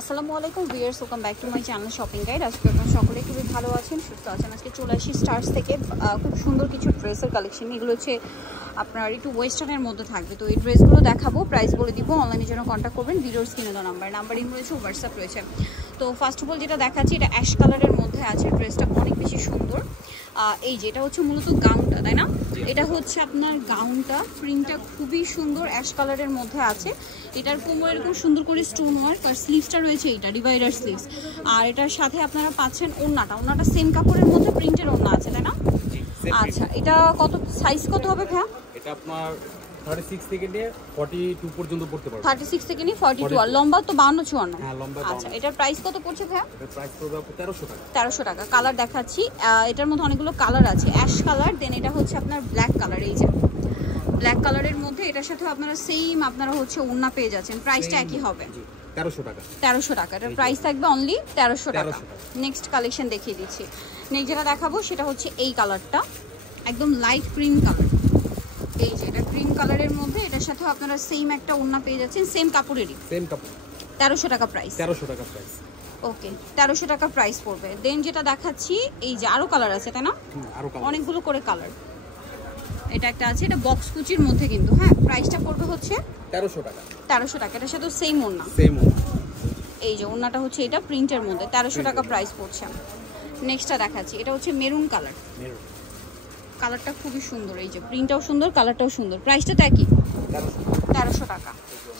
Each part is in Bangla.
আসসালামু আলাইকুম viewers, welcome back to my channel shopping guide. আজকে আপনারা সকলে খুবই ভালো আছেন, সুস্থ আছেন। আজকে চলে আসি স্টার্স থেকে খুব সুন্দর কিছু ড্রেসের কালেকশন। এগুলো হচ্ছে আপনার একটু ওয়েস্টার্নের মধ্যে থাকবে। তো এই ড্রেসগুলো দেখাবো, প্রাইস বলে দিব। অনলাইনের জন্য কন্ট্যাক্ট করবেন, ভিডিওর স্ক্রিনে দেওয়া নাম্বারিং রয়েছে, হোয়াটসঅ্যাপ রয়েছে। তো ফার্স্ট অফ অল যেটা দেখাচ্ছি, এটা অ্যাশ কালারের মধ্যে আছে। ড্রেসটা অনেক বেশি সুন্দর। এই যে এটা হচ্ছে মূলত গাউনটা, তাই না? এটা হচ্ছে আপনার গাউনটা, প্রিন্টটা খুবই সুন্দর, অ্যাশ কালারের মধ্যে আছে। এটার কোমরে এরকম সুন্দর করে স্টোন ওয়ার্ক, আর স্লিভসটা রয়েছে এটা ডিভাইডার স্লিভস। আর এটার সাথে আপনারা পাচ্ছেন ওড়নাটা সেম কাপড়ের মধ্যে প্রিন্টের ওড়না আছে, তাই না? আচ্ছা, এটা কত সাইজ কত হবে ভাইয়া? এটা আপনার 36 থেকে নিয়ে 42 পর্যন্ত পড়তে পারবে। 36 থেকে নিয়ে 42, আর লম্বা তো 52-54। হ্যাঁ, লম্বা। আচ্ছা, এটার প্রাইস কত পড়ছে ভাইয়া? এটার প্রাইস পড়বে 1300 টাকা। 1300 টাকা। কালার দেখাচ্ছি, এটার মধ্যে অনেকগুলো কালার আছে। অ্যাশ কালার, দেন এটা হচ্ছে আপনার ব্ল্যাক কালার। এই যে ব্ল্যাক কালারের মধ্যে এটার সাথে আপনারা সেম আপনারা হচ্ছে ওড়না পেয়ে যাচ্ছেন। প্রাইসটা একই হবে 1300 টাকা। 1300 টাকা। এটার প্রাইস থাকবে অনলি 1300 টাকা। নেক্সট কালেকশন দেখিয়ে দিচ্ছি। নেক্সট যেটা দেখাবো সেটা হচ্ছে এই কালারটা, একদম লাইট ক্রিম কালার। এই যে এটা ক্রিম কালারের মধ্যে এটার সাথে আপনারা সেম একটা ওড়না পেয়ে যাচ্ছেন, সেম কাপড়েরই, সেম কাপড়। 1300 টাকা প্রাইস। 1300 টাকা প্রাইস। ওকে, 1300 টাকা প্রাইস পড়বে। দেন যেটা দেখাচ্ছি, এই যে আরো কালার আছে, তাই না? আরো কালার, অনেকগুলো করে কালার। এটা একটা আছে, এটা বক্স কুচির মধ্যে কিন্তু। হ্যাঁ, প্রাইসটা পড়বে হচ্ছে 1300 টাকা। 1300 টাকা। এটার সাথে সেম ওড়না। সেম ওড়না। এই যে ওড়নাটা হচ্ছে এটা প্রিন্টের মধ্যে, 1300 টাকা প্রাইস পড়ছে। নেক্সটটা দেখাচ্ছি, এটা হচ্ছে মেরুন কালার। কালারটা খুবই সুন্দর। এই যে প্রিন্টটাও সুন্দর, কালারটাও সুন্দর। প্রাইসটা তো একই, 1300 টাকা।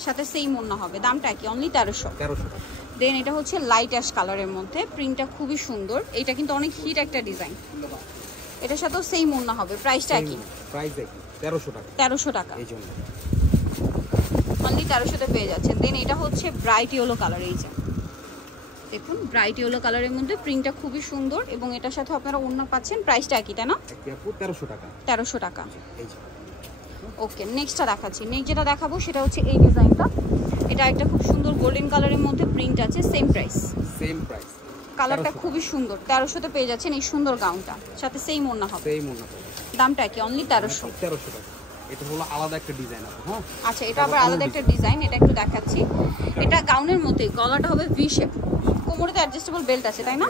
সাথে সেম ওড়না হবে, দামটা একই, অনলি 1300 টাকা। দেন এটা হচ্ছে লাইট অ্যাশ কালারের মধ্যে, প্রিন্টটা খুবই সুন্দর। এটা কিন্তু অনেক হিট একটা ডিজাইন। এটার সাথেও সেম ওড়না হবে, প্রাইসটা একই, প্রাইস একই, 1300 টাকা। 1300 টাকা। এই জন্য অনলি 1300-তে পেয়ে যাচ্ছেন। দেন এটা হচ্ছে ব্রাইট ইয়েলো কালার। এই যে দেখুন, ব্রাইট ইয়েলো কালারের মধ্যে প্রিন্টটা খুবই সুন্দর, এবং এটার সাথে আপনারা ওড়না পাচ্ছেন। প্রাইসটা একই, তাই না? একই আপু, 1300 টাকা। 1300 টাকা। এই যে ওকে, নেক্সটটা দেখাচ্ছি। নেক্সট যেটা দেখাবো সেটা হচ্ছে এই ডিজাইনটা। এটা একটা খুব সুন্দর গোল্ডেন কালারের মধ্যে প্রিন্ট আছে, সেম প্রাইস। Same price. কালারটা খুবই সুন্দর, 1300-তে পেয়ে যাচ্ছেন এই সুন্দর গাউনটা, সাথে সেম ওড়না হবে। সেম ওড়না পাবে। দামটা কি? অনলি 1300। 1300 টাকা। এটা হলো আলাদা একটা ডিজাইন আছে। হ্যাঁ, আচ্ছা, এটা আবার আলাদা একটা ডিজাইন। এটা একটু দেখাচ্ছি। এটা গাউনের মধ্যে, গলাটা হবে ভি শেপ, কোমরে তো অ্যাডজাস্টেবল বেল্ট আছে, তাই না?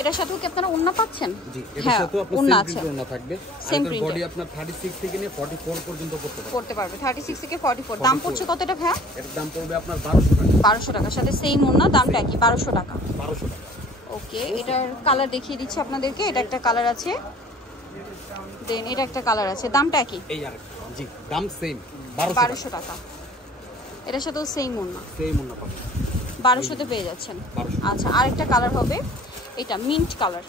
এটার সাথেও কি আপনারা ওড়না পাচ্ছেন? জি, এটার হ্যাঁ, সাথেও আপনার ওড়না সেম আছে, প্রিন্ট ওড়না থাকবে। সেম আর প্রিন্ট। বডি আপনার 36 থেকে নিয়ে 44 পর্যন্ত পড়তে পারবে। 36 থেকে 44। দাম পড়ছে কত এটা ভাইয়া? এর দাম পড়বে আপনার 1200 টাকা। 1200 টাকা। সাথে সেম ওড়না, দামটা কি? 1200 টাকা। 1200 টাকা। ওকে, এটার কালার দেখিয়ে দিচ্ছি আপনাদেরকে। এটা একটা কালার আছে, দেন এটা একটা কালার আছে, দামটা কি? এই আরেকটা। জি, দাম সেম, 1200 টাকা। এটার সাথেও সেম ওড়না, সেম ওড়না পাবেন, 1200-তে পেয়ে যাচ্ছেন। 1200। আচ্ছা, আরেকটা কালার হবে, এটা mint colour,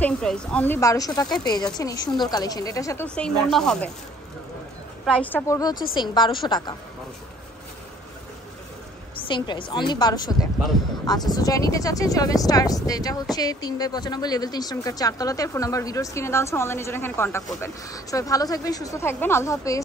same price, only 1200 টাকায় পেয়ে যাচ্ছেন এই সুন্দর কালেকশন। এটার সাথেও সেম ওড়না হবে, প্রাইসটা পড়বে হচ্ছে সেম 1200 টাকা। সেম প্রাইস, অনলি 1200-তে। আচ্ছা, সো যারা নিতে চাচ্ছেন চলবেন স্টার্স, যেটা হচ্ছে 3/95 লেভেল 3 শ্রমিকার 4 তলাতে। ফোন নাম্বার ভিডিওর স্ক্রিনে দেওয়া আছে, অনলাইনের জন্য এখানে কন্ট্যাক্ট করবেন। সবাই ভালো থাকবেন, সুস্থ থাকবেন, আল্লাহ হাফেজ।